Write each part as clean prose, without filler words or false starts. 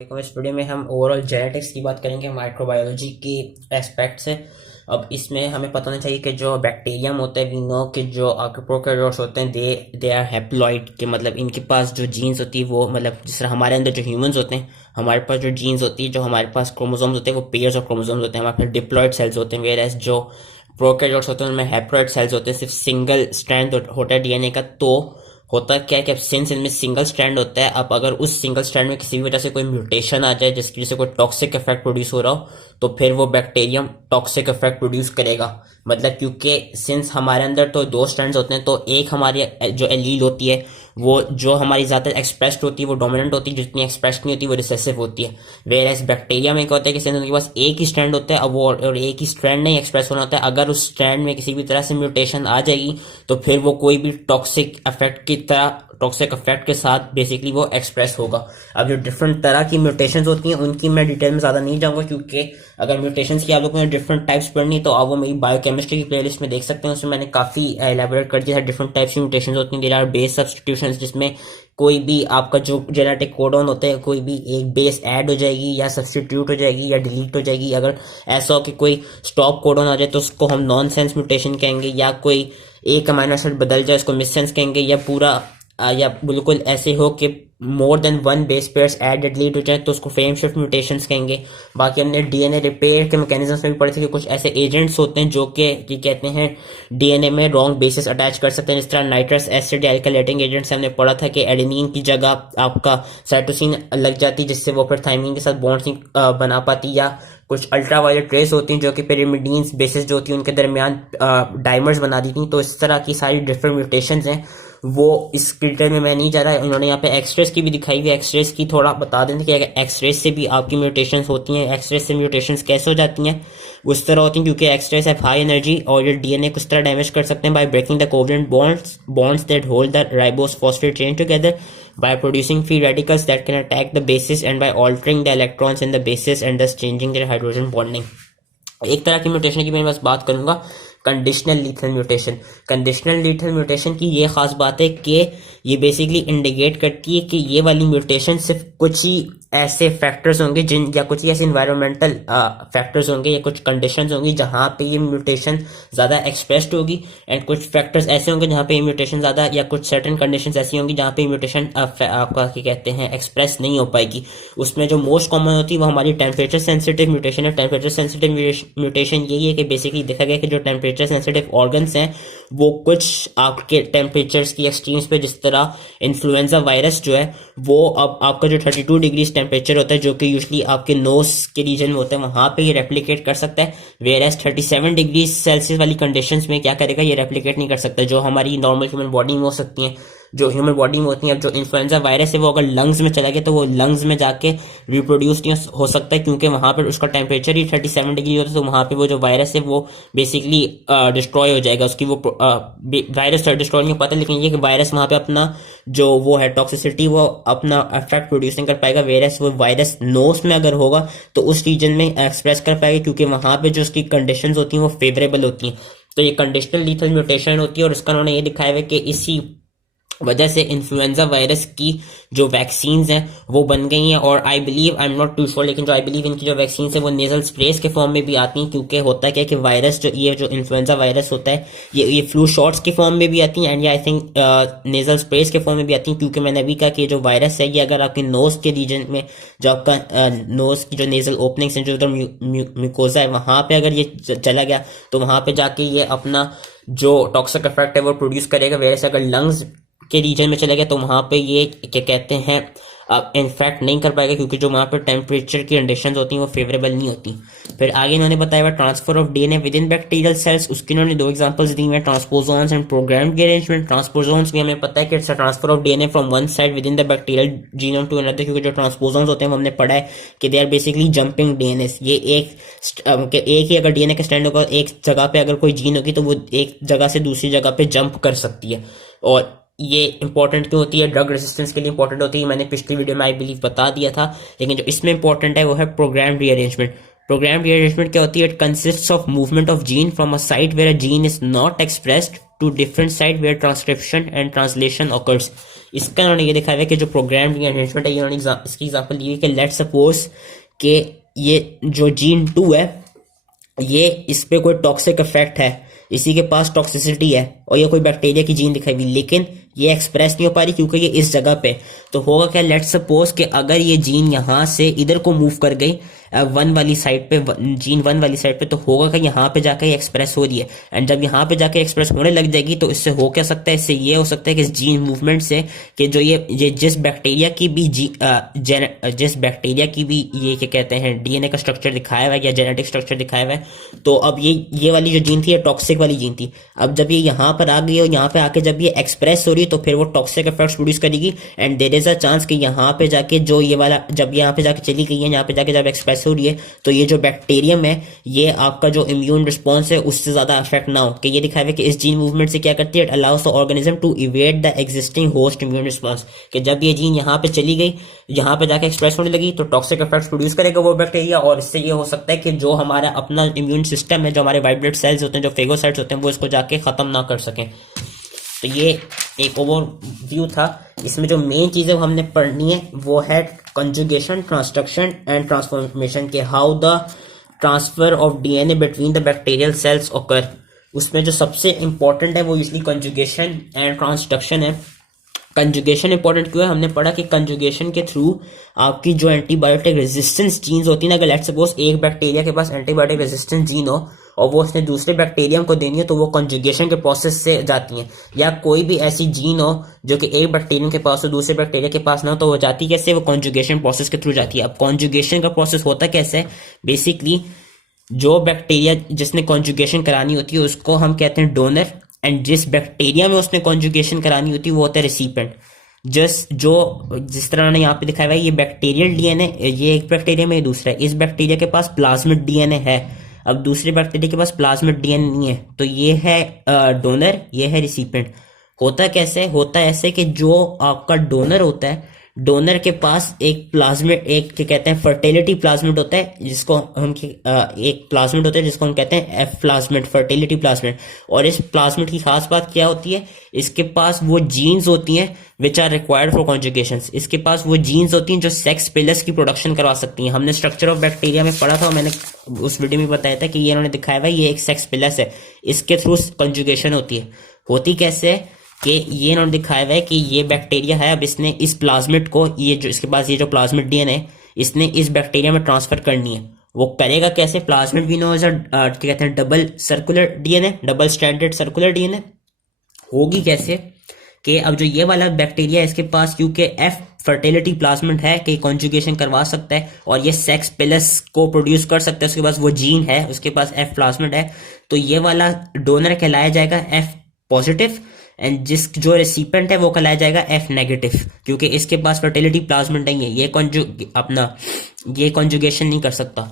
इस वीडियो में हम ओवरऑल जेनेटिक्स की बात करेंगे, माइक्रोबायोलॉजी की एस्पेक्ट से। अब इसमें हमें पता होना चाहिए कि जो बैक्टीरियम होते हैं, वी नो कि जो आपके प्रोकैरियोट्स होते हैं दे आर हैप्लॉइड, के मतलब इनके पास जो जीन्स होती है वो मतलब जिस तरह हमारे अंदर जो ह्यूमंस होते हैं, हमारे पास जो जीन्स होती है, जो हमारे पास क्रोमोसोम्स होते हैं वो पेयर्स ऑफ क्रोमोसोम्स होते हैं, हमारे पास डिप्लॉइड सेल्स होते हैं। वेयर एज जो प्रोकैरियोट्स होते हैं उनमें हैप्लॉइड सेल्स होते हैं, सिर्फ सिंगल स्ट्रैंड होता है डीएनए का। तो होता क्या है कि सिंस इनमें सिंगल स्ट्रैंड होता है, अब अगर उस सिंगल स्ट्रैंड में किसी भी वजह से कोई म्यूटेशन आ जाए जिसकी वजह से कोई टॉक्सिक इफेक्ट प्रोड्यूस हो रहा हो, तो फिर वो बैक्टीरियम टॉक्सिक इफेक्ट प्रोड्यूस करेगा। मतलब क्योंकि सिंस हमारे अंदर तो दो स्ट्रैंड्स होते हैं, तो एक हमारी जो एलील होती है वो जो हमारी ज़्यादा एक्सप्रेस्ड होती है वो डोमिनेंट होती है, जितनी एक्सप्रेस्ड नहीं होती वो रिसेसिव होती है। वेयर एज बैक्टीरिया में क्या होता है कि सिंस उनके पास एक ही स्ट्रैंड होता है, अब वो और एक ही स्ट्रैंड नहीं एक्सप्रेस होना होता है, अगर उस स्ट्रैंड में किसी भी तरह से म्यूटेशन आ जाएगी तो फिर वो कोई भी टॉक्सिक इफेक्ट के साथ बेसिकली वो एक्सप्रेस होगा। अब जो डिफरेंट तरह की म्यूटेशंस होती हैं उनकी मैं डिटेल में ज़्यादा नहीं जाऊंगा, क्योंकि अगर म्यूटेशंस की आप लोगों ने डिफरेंट टाइप्स पढ़नी तो आप वो मेरी बायोकेमिस्ट्री की प्लेलिस्ट में देख सकते हैं। उसमें मैंने काफ़ी एलैबोरेट कर दिया है डिफरेंट टाइप्स की म्यूटेशंस होती हैं। देयर आर बेस सब्स्टिट्यूशंस, जिसमें कोई भी आपका जो जेनेटिक कोडॉन होता है कोई भी एक बेस ऐड हो जाएगी या सब्स्टिट्यूट हो जाएगी या डिलीट हो जाएगी। अगर ऐसा हो कि कोई स्टॉप कोडॉन आ जाए तो उसको हम नॉन सेंस म्यूटेशन कहेंगे, या कोई एक अमाइनो एसिड बदल जाए उसको मिस सेंस कहेंगे, या पूरा या बिल्कुल ऐसे हो कि more than one base pairs add या डिलीट हो जाए तो उसको फ्रेम शिफ्ट म्यूटेशंस कहेंगे। बाकी हमने डीएनए रिपेयर के मैकेनिज्म्स में भी पढ़े थे कि कुछ ऐसे एजेंट्स होते हैं जो कि कहते हैं डीएनए में रॉन्ग बेसिस अटैच कर सकते हैं, जिस तरह नाइट्रस एसिड या एल्काइलेटिंग एजेंट्स हमने पढ़ा था कि एडेनिन की जगह आपका साइटोसिन लग जाती है, जिससे वो फिर थाइमिन के साथ बॉन्ड्स नहीं बना पाती। या कुछ अल्ट्रा वायलेट रेस होती हैं जो कि पिरिमिडीन्स बेसिस जो होती है उनके दरमियान डाइमर्स बना दी थी। तो इस तरह की सारी डिफरेंट म्यूटेशंस हैं, वो इस डिटेल में मैं नहीं जा रहा। उन्होंने यहाँ पे एक्सरेस की भी दिखाई हुई है, एक्सरेस की थोड़ा बता दें कि एक्सरेस से भी आपकी म्यूटेशंस होती हैं। एक्सरेस से म्यूटेशंस कैसे हो जाती हैं? उस तरह होती हैं क्योंकि एक्सरेस हैव हाई एनर्जी और ये डीएनए को इस तरह डैमेज कर सकते हैं by breaking the covalent bonds that hold the ribose phosphate chain together, by producing free radicals that can attack the bases, and by altering the electrons in the bases and thus changing their hydrogen bonding। एक तरह की mutation की मैं बस बात करूंगा, conditional lethal mutation. Conditional lethal mutation की ये खास बात है कि ये बेसिकली इंडिकेट करती है कि ये वाली म्यूटेशन सिर्फ कुछ ही ऐसे फैक्टर्स होंगे जिन या कुछ ही ऐसे इन्वायरमेंटल फैक्टर्स होंगे या कुछ कंडीशंस होंगी जहां पे ये म्यूटेशन ज़्यादा एक्सप्रेस्ड होगी, एंड कुछ फैक्टर्स ऐसे होंगे जहां पे ये म्यूटेशन ज़्यादा, या कुछ सर्टेन कंडीशंस ऐसी होंगी जहां पे म्यूटेशन आपका क्या कहते हैं एक्सप्रेस नहीं हो पाएगी। उसमें जो मोस्ट कॉमन होती है वो हमारी टेम्परेचर सेंसिटिव म्यूटेशन है। टेम्परेचर सेंसिटिव म्यूटेशन यही है कि बेसिकली देखा गया कि जो टेम्परेचर सेंसिटिव ऑर्गन्स हैं वो कुछ आपके टेम्परेचर्स की एक्सट्रीम्स पे, जिस तरह इन्फ्लुएंजा वायरस जो है वो अब आपका जो 32 डिग्री टेम्परेचर होता है जो कि यूजली आपके नोज के रीजन में होता है वहां पे ये रेप्लिकेट कर सकता है। वेयर एज 37 डिग्री सेल्सियस वाली कंडीशंस में क्या करेगा, ये रेप्लिकेट नहीं कर सकता, जो हमारी नॉर्मल ह्यूमन बॉडी में हो सकती हैं, जो ह्यूमन बॉडी में होती हैं। अब जो इन्फ्लुएंजा वायरस है वो अगर लंग्स में चला गया तो वो लंग्स में जाके रिप्रोड्यूस नहीं हो सकता है, क्योंकि वहां पर उसका टेम्परेचर ही 37 डिग्री होता है। तो वहां पे वो जो वायरस है वो बेसिकली डिस्ट्रॉय हो जाएगा, उसकी वो वायरस डिस्ट्रॉय नहीं हो पाता, लेकिन ये कि वायरस वहां पे अपना जो वो है टॉक्सिसिटी वो अपना इफेक्ट प्रोड्यूस नहीं कर पाएगा। वेरस वो वायरस नोस में अगर होगा तो उस रीजन में एक्सप्रेस कर पाएगा, क्योंकि वहां पे जो उसकी कंडीशंस होती हैं वो फेवरेबल होती हैं। तो ये कंडीशनल लीथल म्यूटेशन होती है, और इसका उन्होंने ये दिखाया है कि इसी वजह से इन्फ्लुएंजा वायरस की जो वैक्सीन्स हैं वो बन गई हैं। और I believe, I am not too sure, लेकिन जो आई बिलीव इनकी जो वैक्सीन्स है वो नेजल स्प्रेस के फॉर्म में भी आती हैं, क्योंकि होता क्या है कि वायरस जो ये जो इन्फ्लुएंजा वायरस होता है ये फ्लू शॉट्स के फॉर्म में भी आती हैं, एंड ये आई थिंक नेजल स्प्रेस के फॉर्म में भी आती हैं। क्योंकि मैंने अभी कहा कि जो वायरस है ये अगर आपके नोज के रीजन में, जो आपका नोज की जो नेजल ओपनिंग्स हैं, जो उधर म्यूकोजा है वहां पे अगर ये चला गया तो वहां पे जाके ये अपना जो टॉक्सिक इफेक्ट है वो प्रोड्यूस करेगा। वेरस अगर लंग्स के रीजन में चला गया तो वहां पे ये क्या कहते हैं इन्फेक्ट नहीं कर पाएगा, क्योंकि जो वहां पे टेम्परेचर की कंडीशंस होती हैं वो फेवरेबल नहीं होती। फिर आगे इन्होंने बताया हुआ transfer of DNA within bacterial cells, उसकी इन्होंने दो एग्जांपल्स दी हैं, transposons and programmed rearrangement. Transposons भी हमें पता है कि it's a transfer of DNA from one side within the bacterial genome to another, क्योंकि जो ट्रांसपोजोन्स होते हैं वो हमने पढ़ा है कि they are basically jumping DNA. ये एक ही अगर डीएनए का स्ट्रैंड होगा, एक जगह पे अगर कोई जीन होगी तो वो एक जगह से दूसरी जगह पे जंप कर सकती है। और ये इंपॉर्टेंट क्यों होती है? ड्रग रेजिस्टेंस के लिए इंपॉर्टेंट होती है, मैंने पिछली वीडियो में आई बिलीव बता दिया था। लेकिन जो इसमें इंपॉर्टेंट है वो है प्रोग्राम रीअरेंजमेंट। प्रोग्राम रीअरेंजमेंट क्या होती है? It consists of movement of gene from a site where a gene is not expressed to different site where transcription and translation occurs. इसका इन्होंने ये दिखाया है कि जो प्रोग्राम एनहेंसमेंट है, इन्होंने इसकी एग्जांपल दी है कि लेट सपोज कि ये जो जीन 2 है, ये इस पे कोई टॉक्सिक इफेक्ट है, इसी के पास टॉक्सिसिटी है और ये कोई बैक्टीरिया की जीन दिखाई हुई, लेकिन ये एक्सप्रेस नहीं हो पा रही क्योंकि ये इस जगह पे। तो होगा क्या, लेट सपोज कि अगर ये जीन यहाँ से इधर को मूव कर गई 1 वाली साइड पे, जीन 1 वाली साइड पे, तो होगा कि यहाँ पे जाकर एक्सप्रेस हो रही है। एंड जब यहाँ पे जाके एक्सप्रेस होने लग जाएगी तो इससे हो क्या सकता है, इससे ये हो सकता है कि इस जीन मूवमेंट से कि जो ये जिस बैक्टीरिया की भी जिस बैक्टीरिया की भी ये क्या कहते हैं डीएनए का स्ट्रक्चर दिखाया हुआ है या जेनेटिक स्ट्रक्चर दिखाया हुआ है, तो अब ये वाली जो जीन थी ये टॉक्सिक वाली जीन थी। अब जब ये यहाँ पर आ गई और यहाँ पे आके जब ये एक्सप्रेस हो रही है तो फिर वो टॉक्सिक इफेक्ट्स प्रोड्यूस करेगी। And there is a chance कि यहाँ पे जाके जो ये वाला जब यहाँ पे जाके चली गई है, यहाँ पे जाके जब एक्सप्रेस हो रही है, तो ये जो बैक्टीरियम है ये आपका जो इम्यून रिस्पॉन्स है उससे ज्यादा अफेक्ट ना हो। कि ये दिखाया है कि इस जीन मूवमेंट से क्या करती है, it allows the organism to evade the existing host immune response. कि जब ये जीन यहाँ पे चली गई, यहाँ पे जाके एक्सप्रेस होने लगी, तो टॉक्सिक इफेक्ट्स प्रोड्यूस करेगा वो बैक्टीरिया, और इससे ये हो सकता है कि जो हमारा अपना इम्यून सिस्टम है, जो हमारे वाइट ब्लड सेल्स होते हैं, जो फेगोसाइट्स होते हैं, वो इसको जाके खत्म ना कर सकें। तो ये एक ओवरव्यू था। इसमें जो मेन चीजें हमने पढ़नी है वो है कंजुगेशन, ट्रांसडक्शन एंड ट्रांसफॉर्मेशन के how the transfer of DNA between the bacterial cells occur. उसमें जो सबसे इंपॉर्टेंट है वो यूजली कंजुगेशन एंड ट्रांसडक्शन है। कंजुगेशन इंपॉर्टेंट क्यों है, हमने पढ़ा कि कंजुगेशन के थ्रू आपकी जो एंटीबायोटिक रेजिस्टेंस जीन्स होती है ना, अगर लेट्स सपोज एक बैक्टीरिया के पास एंटीबायोटिक रेजिस्टेंस जीन हो और वो उसने दूसरे बैक्टीरियम को देनी है, तो वो कंजुगेशन के प्रोसेस से जाती हैं। या कोई भी ऐसी जीन हो जो कि एक बैक्टीरियम के पास हो दूसरे बैक्टीरिया के पास ना हो, तो वो जाती कैसे, वो कंजुगेशन प्रोसेस के थ्रू जाती है। अब कंजुगेशन का प्रोसेस होता कैसे, बेसिकली जो बैक्टीरिया जिसने कॉन्जुगेशन करानी होती है उसको हम कहते हैं डोनर, एंड जिस बैक्टीरिया में उसने कॉन्जुगेशन करानी होती है वो होता है रिसिपेंट। जिस तरह ने यहाँ पे दिखाया हुआ है, ये बैक्टीरियल डीएनए, ये एक बैक्टीरिया में, ये दूसरा है। इस बैक्टीरिया के पास प्लाज्मिड डीएनए है, अब दूसरे बैक्टीरिया के पास प्लाज्मिड डीएनए नहीं है, तो ये है डोनर, ये है रिसिपेंट। होता कैसे, होता ऐसे कि जो आपका डोनर होता है, डोनर के पास एक प्लाज्मिड, एक क्या कहते हैं फर्टिलिटी प्लाज्मिड होता है, जिसको हम एक प्लाज्मिड होता है जिसको हम कहते हैं एफ प्लाज्मिड, फर्टिलिटी प्लाज्मिड। और इस प्लाज्मिड की खास बात क्या होती है, इसके पास वो जीन्स होती हैं which are required for conjugation. इसके पास वो जीन्स होती हैं जो सेक्स पिलस की प्रोडक्शन करवा सकती हैं। हमने स्ट्रक्चर ऑफ बैक्टीरिया में पढ़ा था, मैंने उस वीडियो में बताया था कि ये इन्होंने दिखाया हुआ है, ये एक सेक्स पिलस है, इसके थ्रू कॉन्जुगेशन होती है। होती कैसे है कि ये इन्होंने दिखाया हुआ है कि ये बैक्टीरिया है, अब इसने इस प्लाज्मिड को, ये जो इसके पास ये जो प्लाज्मिड डीएनए है, इसने इस बैक्टीरिया में ट्रांसफर करनी है। वो करेगा कैसे, प्लाज्मिड वी नो एज क्या कहते हैं double circular DNA, double stranded circular DNA. होगी कैसे कि अब जो ये वाला बैक्टीरिया है इसके पास क्योंकि एफ फर्टिलिटी प्लाज्मिड है कि कॉन्जुगेशन करवा सकता है और ये सेक्स पिलस को प्रोड्यूस कर सकता है, उसके पास वो जीन है, उसके पास एफ प्लाज्मिड है, तो ये वाला डोनर कहलाया जाएगा एफ पॉजिटिव, एंड जो रेसिपेंट है वो कहलाया जाएगा एफ नेगेटिव, क्योंकि इसके पास फर्टिलिटी प्लाज्मिड नहीं है, ये कॉन्जुगेशन नहीं कर सकता।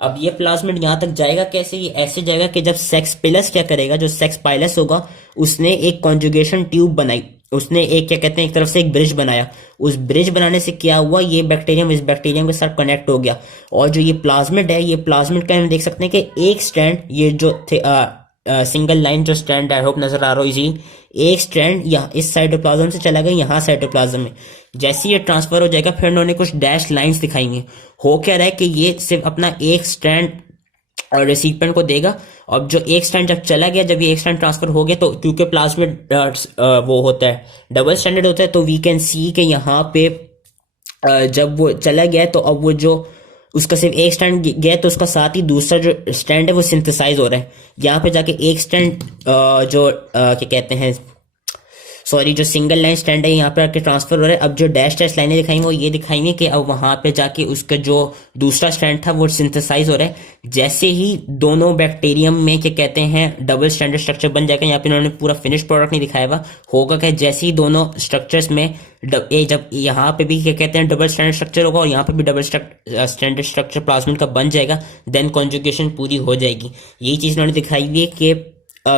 अब ये प्लाज्मिड यहाँ तक जाएगा कैसे, ये ऐसे जाएगा कि जब सेक्स पिलस क्या करेगा, जो सेक्स पाइलस होगा उसने एक कॉन्जुगेशन ट्यूब बनाई, उसने एक क्या कहते हैं एक तरफ से एक ब्रिज बनाया। उस ब्रिज बनाने से क्या हुआ, ये बैक्टीरियम इस बैक्टीरियम के साथ कनेक्ट हो गया, और जो ये प्लाज्मिड है, ये प्लाज्मिड का हम देख सकते हैं कि एक स्ट्रैंड, ये जो सिंगल लाइन जो स्ट्रैंड आई होप नजर आ रहा हो जी, एक स्ट्रैंड यहाँ इस साइटोप्लाज्म से चला गया यहाँ साइटोप्लाज्म में, जैसे ये ट्रांसफर हो जाएगा फिर उन्होंने कुछ डैश लाइंस दिखाई हैं। हो क्या रहा है कि ये सिर्फ अपना एक स्ट्रैंड और रेसिपेंट को देगा, और जो एक स्ट्रैंड जब चला गया, जब ये एक स्ट्रैंड ट्रांसफर हो गया, तो क्योंकि प्लाज्मिड वो होता है डबल स्ट्रैंडेड होता है, तो वी कैन सी कि यहाँ पे जब वो चला गया तो अब वो जो उसका सिर्फ एक स्टैंड गया तो उसका साथ ही दूसरा जो स्टैंड है वो सिंथेसाइज हो रहा है। यहाँ पे जाके एक स्टैंड जो क्या कहते हैं सॉरी जो सिंगल लाइन स्टैंड है यहाँ पे आके ट्रांसफर हो रहा है। अब जो डैश डैश लाइनें दिखाएंगे वो ये दिखाएंगे कि अब वहां पे जाके उसका जो दूसरा स्टैंड था वो सिंथेसाइज हो रहा है। जैसे ही दोनों बैक्टीरियम में क्या कहते हैं डबल स्टैंडर्ड स्ट्रक्चर बन जाएगा। यहाँ पे इन्होंने पूरा फिनिश प्रोडक्ट नहीं दिखाया हुआ, होगा क्या जैसे ही दोनों स्ट्रक्चर्स में जब यहाँ पे भी क्या कहते हैं डबल स्टैंडर्ड स्ट्रक्चर होगा और यहाँ पे भी डबल स्टैंडर्ड स्ट्रक्चर प्लाज्मिड का बन जाएगा, देन कॉन्जुगेशन पूरी हो जाएगी। यही चीज इन्होंने दिखाई हुई है कि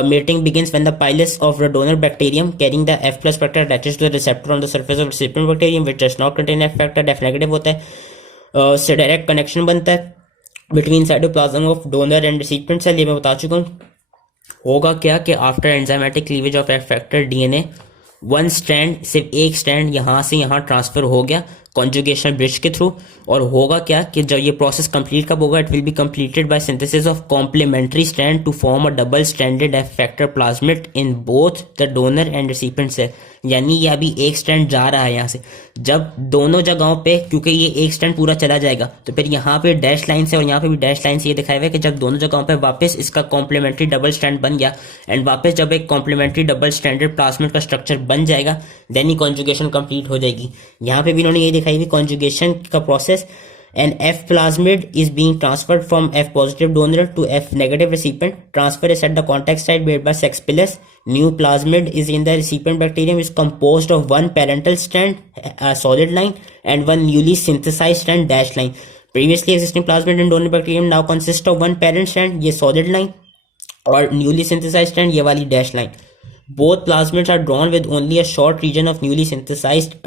mating begins when the pilus of the donor bacterium carrying the F plus factor attaches to the receptor on the surface of recipient bacterium which does not contain F factor, F negative होता है, उससे direct connection बनता है between cytoplasm of donor and recipient cell। ये मैं बता चुका हूँ। होगा क्या कि after enzymatic cleavage of affected DNA one strand, सिर्फ एक स्ट्रैंड यहाँ से यहाँ ट्रांसफर हो गया कॉन्जुगेशन ब्रिज के थ्रू। और होगा क्या कि जब ये प्रोसेस कंप्लीट कब होगा, it will be completed by synthesis of complementary strand to form a double stranded effector plasmid in both the donor and recipient cell. यानी ये अभी एक स्ट्रैंड जा रहा है यहाँ से, जब दोनों जगहों पे, क्योंकि ये एक स्ट्रैंड पूरा चला जाएगा तो फिर यहाँ पे डैश लाइन से और यहाँ पे भी डैश लाइन से ये दिखाया हुआ है कि जब दोनों जगहों पे वापस इसका कॉम्प्लीमेंट्री डबल स्ट्रैंड बन गया एंड वापस जब एक कॉम्प्लीमेंट्री डबल स्ट्रैंडेड प्लाज्मिड का स्ट्रक्चर बन जाएगा देन ही कॉन्जुगेशन कंप्लीट हो जाएगी। यहाँ पे भी इन्होंने ये दिखाई हुई कॉन्जुगेशन का process, and F plasmid is being transferred from F positive donor to F negative recipient. Transfer is at the contact site made by sex pillars. New plasmid is in the recipient bacterium is composed of one parental strand, a solid line, and one newly synthesized strand, dash line. Previously existing plasmid in donor bacterium now consist of one parent strand, ये solid line, और newly synthesized strand, ये वाली dash line. Both plasmids are drawn with only a short region of newly synthesized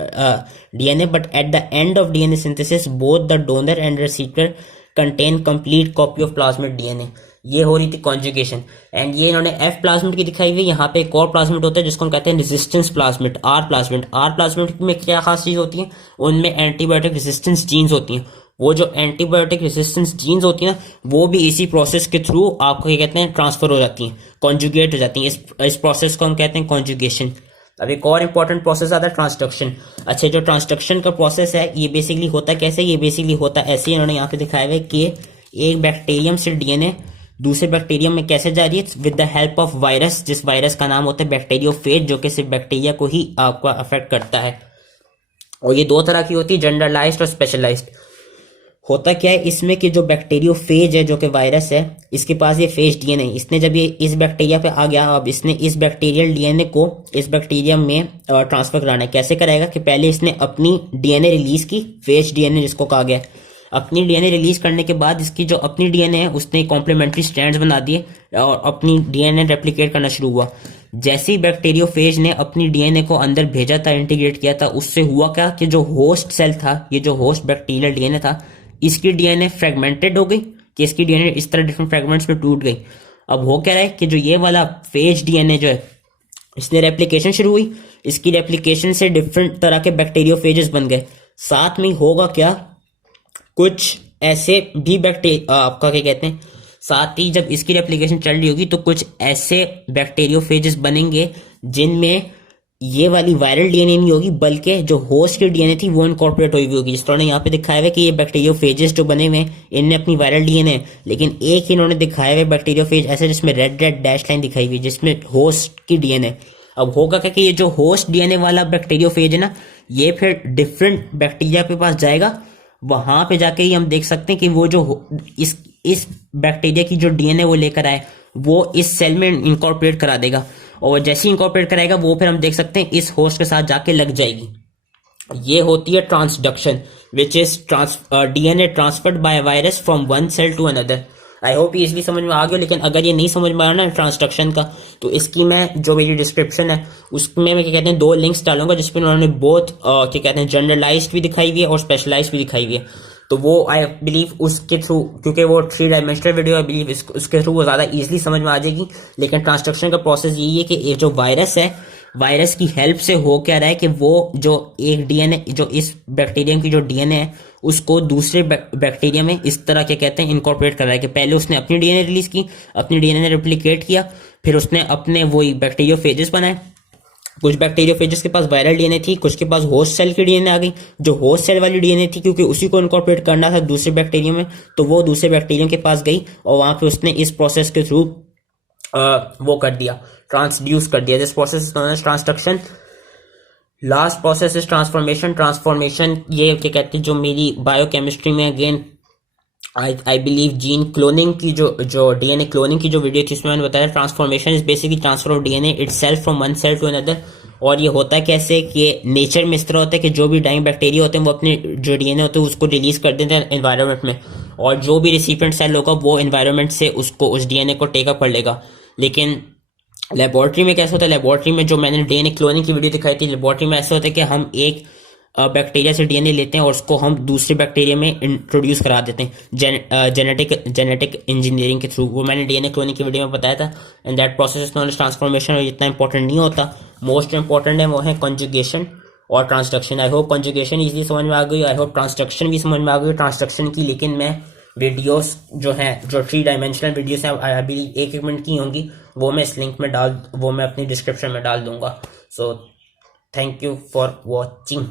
DNA, but at the end of DNA synthesis, both the donor and recipient contain complete copy of plasmid DNA. ये हो रही थी conjugation and ये इन्होंने F plasmid की दिखाई हुई। यहाँ पे एक और प्लाज्मिड होता है जिसको हम कहते हैं resistance plasmid, R plasmid. R plasmid में क्या खास चीज होती है, उनमें एंटीबायोटिक रेजिस्टेंस जीन्स होती हैं। वो जो एंटीबायोटिक रेजिस्टेंस जीन्स होती है ना, वो भी इसी प्रोसेस के थ्रू आपको क्या कहते हैं ट्रांसफर हो जाती हैं, कॉन्जुगेट हो जाती हैं। इस प्रोसेस को हम कहते हैं कॉन्जुगेशन। अब एक और इंपॉर्टेंट प्रोसेस आता है ट्रांसडक्शन। अच्छा, जो ट्रांसडक्शन का प्रोसेस है ये बेसिकली होता कैसे, ये बेसिकली होता ऐसे, इन्होंने यहाँ पे दिखाया हुआ है कि एक बैक्टीरियम से डीएनए दूसरे बैक्टीरियम में कैसे जा रही है, with the help of virus, जिस वायरस का नाम होता है बैक्टीरियोफेज, जो कि सिर्फ बैक्टीरिया को ही आपका अफेक्ट करता है। और ये दो तरह की होती है, जनरलाइज्ड और स्पेशलाइज्ड। होता क्या है इसमें कि जो बैक्टीरियोफेज है, जो कि वायरस है, इसके पास ये फेज डीएनए, इसने जब ये इस बैक्टीरिया पे आ गया, अब इसने इस बैक्टीरियल डीएनए को इस बैक्टीरिया में ट्रांसफर कराना है। कैसे कराएगा कि पहले इसने अपनी डीएनए रिलीज की, फेज डीएनए जिसको कहा गया। अपनी डीएनए रिलीज करने के बाद इसकी जो अपनी डीएनए है उसने कॉम्प्लीमेंट्री स्ट्रैंड्स बना दिए और अपनी डीएनए रेप्लिकेट करना शुरू हुआ। जैसे ही बैक्टीरियोफेज ने अपनी डीएनए को अंदर भेजा था, इंटीग्रेट किया था, उससे हुआ क्या कि जो होस्ट सेल था, ये जो होस्ट बैक्टीरियल डीएनए था, इसकी डीएनए फ्रेगमेंटेड हो गई, कि इसकी डीएनए इस तरह डिफरेंट फ्रेगमेंट्स में टूट गई। अब हो क्या रहा है कि जो ये वाला फेज डीएनए जो है, इसने रेप्लिकेशन शुरू हुई, इसकी रेप्लिकेशन से डिफरेंट तरह के बैक्टीरियोफेजेस बन गए। साथ में होगा क्या, कुछ ऐसे भी बैक्टीरिया आपका क्या कहते हैं, साथ ही जब इसकी रेप्लिकेशन चल रही होगी तो कुछ ऐसे बैक्टीरियोफेजेस बनेंगे जिनमें ये वाली वायरल डीएनए नहीं होगी, बल्कि जो होस्ट की डीएनए थी वो इनकॉर्पोरेट हुई होगी। जिस तरह ने यहाँ पे दिखाया हुआ है कि ये बैक्टीरियोफेजेस जो बने हुए हैं इनने अपनी वायरल डीएनए, लेकिन एक इन्होंने दिखाया हुआ बैक्टीरियोफेज ऐसे जिसमें रेड रेड डैश लाइन दिखाई हुई जिसमें होस्ट की डीएनए। अब होगा क्या कि ये जो होस्ट डीएनए वाला बैक्टीरियोफेज है ना, ये फिर डिफरेंट बैक्टीरिया के पास जाएगा, वहां पे जाके ही हम देख सकते हैं कि वो जो इस बैक्टीरिया की जो डीएनए वो लेकर आए वो इस सेल में इंकॉर्पोरेट करा देगा, और जैसे ही इंकॉर्पोरेट कराएगा वो फिर हम देख सकते हैं इस होस्ट के साथ जाके लग जाएगी। ये होती है transduction, which is DNA transferred by virus from one cell to another. I hope ये इजली समझ में आ गया, लेकिन अगर ये नहीं समझ में आ रहा ना ट्रांसडक्शन का, तो इसकी मैं जो मेरी डिस्क्रिप्शन है उसमें मैं क्या कहते हैं 2 लिंक्स डालूंगा जिसपे उन्होंने बहुत क्या कहते हैं जनरलाइज्ड भी दिखाई हुई है और स्पेशलाइज्ड भी दिखाई हुई है। तो वो आई बिलीव उसके थ्रू, क्योंकि वो 3 डायमेंशनल वीडियो आई बिलीव उसके थ्रू वो ज़्यादा ईजिली समझ में आ जाएगी। लेकिन ट्रांसडक्शन का प्रोसेस यही है कि ये जो वायरस है, वायरस की हेल्प से हो क्या रहा है कि वो जो एक डीएनए, जो इस बैक्टीरियम की जो डीएनए है उसको दूसरे बैक्टीरिया में इस तरह के कहते हैं इनकॉर्पोरेट कर रहा है कि पहले उसने अपनी डीएनए रिलीज की, अपनी डीएनए रेप्लिकेट किया, फिर उसने अपने वही बैक्टीरियोफेजेस बनाए। कुछ बैक्टीरियोफेजेस के पास वायरल डीएनए थी, कुछ के पास होस्ट सेल की डीएनए आ गई। जो होस्ट सेल वाली डीएनए थी, क्योंकि उसी को इनकॉर्पोरेट करना था दूसरे बैक्टीरियम में, तो वो दूसरे बैक्टीरियम के पास गई और वहां पे उसने इस प्रोसेस के थ्रू वो कर दिया, ट्रांसड्यूस कर दिया। This process is known as transduction. Last process is transformation. Transformation ये क्या कहते हैं, जो मेरी बायोकेमिस्ट्री में again I believe gene cloning की जो डीएनए क्लोनिंग की जो वीडियो थी उसमें मैंने बताया transformation is basically transfer of DNA itself from one cell to another. और ये होता है कैसे कि नेचर में इस तरह होता है कि जो भी डाइंग बैक्टीरिया होते हैं वो अपने जो डीएनए होते हैं उसको रिलीज कर देते हैं एनवायरनमेंट में, और जो भी रिसिपिएंट सेल होगा वो एनवायरनमेंट से उसको उस डीएनए को टेकअप कर लेगा। लेकिन लेबोरेटरी में कैसे होता है, लेबोरेटरी में जो मैंने डीएनए क्लोनिंग की वीडियो दिखाई थी, लेबोरेटरी में ऐसा होता है कि हम एक बैक्टीरिया से डीएनए लेते हैं और उसको हम दूसरे बैक्टीरिया में इंट्रोड्यूस करा देते हैं जेनेटिक इंजीनियरिंग के थ्रू। वो मैंने डीएनए क्लोनिंग की वीडियो में बताया था। And that process is non transformation, और इतना इंपॉर्टेंट नहीं होता। मोस्ट इंपॉर्टेंट है वो है कॉन्जुगेशन और transduction. I hope conjugation easily समझ में आ गई, आई होप ट्रांसडक्शन भी समझ में आ गई ट्रांसडक्शन की। लेकिन मैं वीडियोस जो हैं, जो 3 डायमेंशनल वीडियोस हैं, अभी 1-1 मिनट की होंगी, वो मैं इस लिंक में वो मैं अपनी डिस्क्रिप्शन में डाल दूंगा। So thank you for watching.